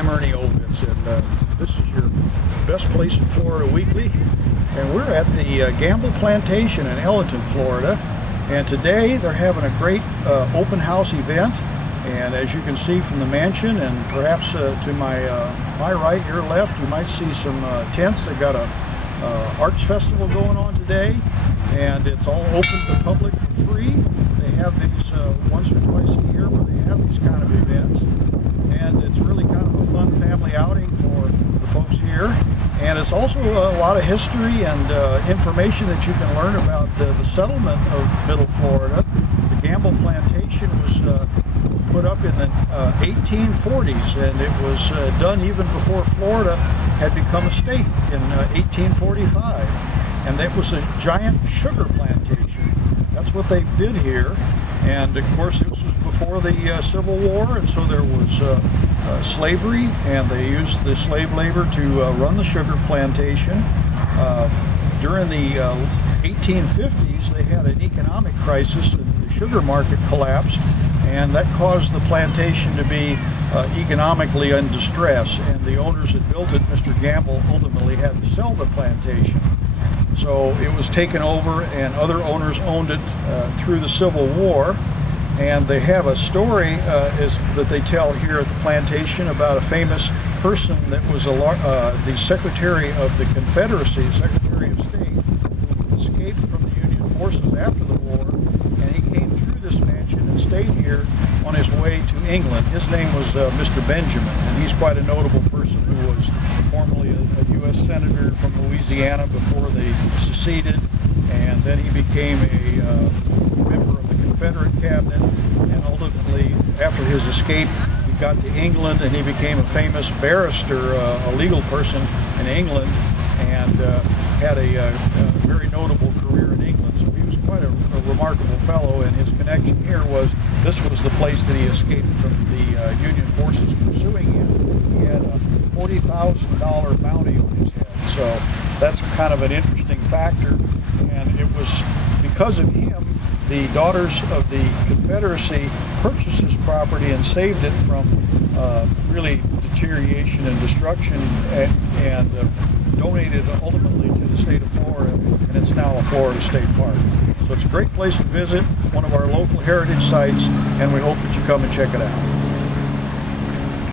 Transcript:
I'm Ernie Ovitz, and this is your Best Place in Florida Weekly, and we're at the Gamble Plantation in Ellenton, Florida, and today they're having a great open house event. And as you can see from the mansion, and perhaps to my right, your left, you might see some tents. They've got a arts festival going on today, and it's all open to the public for free. They have these once or twice a year where they have these kind of events, and it's really kind of a fun family outing for the folks here. And it's also a lot of history and information that you can learn about the settlement of Middle Florida. The Gamble Plantation was put up in the 1840s, and it was done even before Florida had become a state in 1845. And that was a giant sugar plantation. That's what they did here. And of course this was before the Civil War, and so there was slavery, and they used the slave labor to run the sugar plantation. During the 1850s they had an economic crisis, and the sugar market collapsed, and that caused the plantation to be economically in distress, and the owners that built it, Mr. Gamble, ultimately had to sell the plantation. So it was taken over, and other owners owned it through the Civil War. And they have a story that they tell here at the plantation about a famous person that was the Secretary of the Confederacy, Secretary of State, who escaped from the Union forces after the war, and he came through this mansion and stayed here on his way to England. His name was Mr. Benjamin, and he's quite a notable person who was formerly a U.S. Senator from Louisiana before they seceded, and then he became a member of the Confederate cabinet, and ultimately, after his escape, he got to England, and he became a famous barrister, a legal person in England, and had a very notable career in England. So he was quite a remarkable fellow, and his connection here was this was the place that he escaped from the Union forces pursuing him. He had a $40,000 bounty on his head, so that's kind of an interesting factor, and it was because of him the Daughters of the Confederacy purchased this property and saved it from really deterioration and destruction, and donated it ultimately to the state of Florida, and it's now a Florida State Park. So it's a great place to visit, one of our local heritage sites, and we hope that you come and check it out.